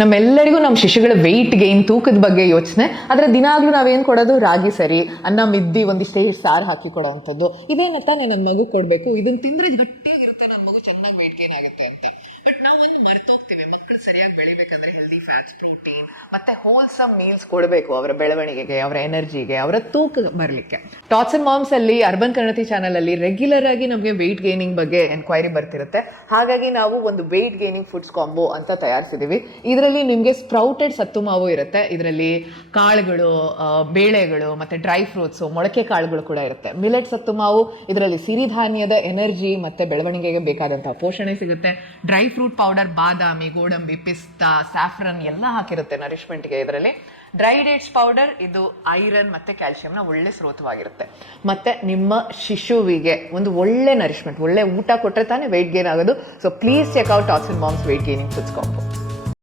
ನಮ್ಮೆಲ್ಲರಿಗೂ ನಮ್ಮ ಶಿಶುಗಳ weight gain ತೂಕದ ಬಗ್ಗೆ ಯೋಚನೆ. ಆದರೆ ದಿನಾಗ್ಲೂ ನಾವೇನು ಕೊಡೋದು? ರಾಗಿ ಸರಿ, ಅನ್ನ ಮಿದ್ದಿ ಒಂದಿಷ್ಟೇ ಸಾರು ಹಾಕಿ ಕೊಡೋ ಅಂಥದ್ದು. ಇದೇನತ್ತ ನನ್ನ ಮಗು ಕೊಡಬೇಕು, ಇದನ್ನು ತಿಂದರೆ ಗಟ್ಟಿಯಾಗಿರುತ್ತೆ, ನನ್ನ ಮಗು ಚೆನ್ನಾಗಿ ವೆಯ್ಟ್ ಗೇನ್ ಆಗುತ್ತೆ ಅಂತ. ಬಟ್ ನಾವು ಒಂದು ಮರ್ತೋಗ್ತೀವಿ, ಮಕ್ಕಳು ಸರಿಯಾಗಿ ಬೆಳಿಬೇಕಂದ್ರೆ ಹೆಲ್ದಿ ಫ್ಯಾಟ್ಸ್, ಪ್ರೋಟೀನ್ ಮತ್ತೆ ಹೋಲ್ಸಮ್ ಮೀಲ್ಸ್ ಕೊಡಬೇಕು ಅವರ ಬೆಳವಣಿಗೆಗೆ, ಅವರ ಎನರ್ಜಿಗೆ, ಅವರ ತೂಕ ಬರಲಿಕ್ಕೆ. ಟಾಟ್ಸ್ ಅಂಡ್ ಮಾಮ್ಸ್ ಅಲ್ಲಿ ಅರ್ಬನ್ ಕನ್ನಡತಿ ಚಾನಲ್ ಅಲ್ಲಿ ರೆಗ್ಯುಲರ್ ಆಗಿ ನಮಗೆ ವೆಯ್ಟ್ ಗೇನಿಂಗ್ ಬಗ್ಗೆ ಎನ್ಕ್ವೈರಿ ಬರ್ತಿರುತ್ತೆ. ಹಾಗಾಗಿ ನಾವು ಒಂದು ವೆಯ್ಟ್ ಗೇನಿಂಗ್ ಫುಡ್ಸ್ ಕಾಂಬೋ ಅಂತ ತಯಾರಿಸಿದೀವಿ. ಇದರಲ್ಲಿ ನಿಮಗೆ ಸ್ಪ್ರೌಟೆಡ್ ಸತ್ತು ಮಾವು ಇರುತ್ತೆ, ಇದರಲ್ಲಿ ಕಾಳುಗಳು, ಬೇಳೆಗಳು ಮತ್ತೆ ಡ್ರೈ ಫ್ರೂಟ್ಸು, ಮೊಳಕೆ ಕಾಳುಗಳು ಕೂಡ ಇರುತ್ತೆ. ಮಿಲೆಟ್ ಸತ್ತು ಮಾವು, ಇದರಲ್ಲಿ ಸಿರಿಧಾನ್ಯದ ಎನರ್ಜಿ ಮತ್ತೆ ಬೆಳವಣಿಗೆಗೆ ಬೇಕಾದಂತಹ ಪೋಷಣೆ ಸಿಗುತ್ತೆ. ಡ್ರೈ ಫ್ರೂಟ್ ಪೌಡರ್, ಬಾದಾಮಿ, ಗೋಡಂಬಿ, ಪಿಸ್ತಾ, ಸ್ಯಾಫ್ರನ್ ಎಲ್ಲ ಹಾಕಿರುತ್ತೆ ನರಿಶ್ಮೆಂಟ್ಗೆ. ಇದರಲ್ಲಿ ಡ್ರೈ ಡೇಟ್ಸ್ ಪೌಡರ್, ಇದು ಐರನ್ ಮತ್ತೆ ಕ್ಯಾಲ್ಸಿಯಂನ ಒಳ್ಳೆ ಸ್ರೋತವಾಗಿರುತ್ತೆ. ಮತ್ತೆ ನಿಮ್ಮ ಶಿಶುವಿಗೆ ಒಂದು ಒಳ್ಳೆ ನರಿಶ್ಮೆಂಟ್, ಒಳ್ಳೆ ಊಟ ಕೊಟ್ಟರೆ ತಾನೇ ವೆಯ್ಟ್ ಗೇನ್ ಆಗೋದು. So please check out Tots and Moms weight gaining foods combo.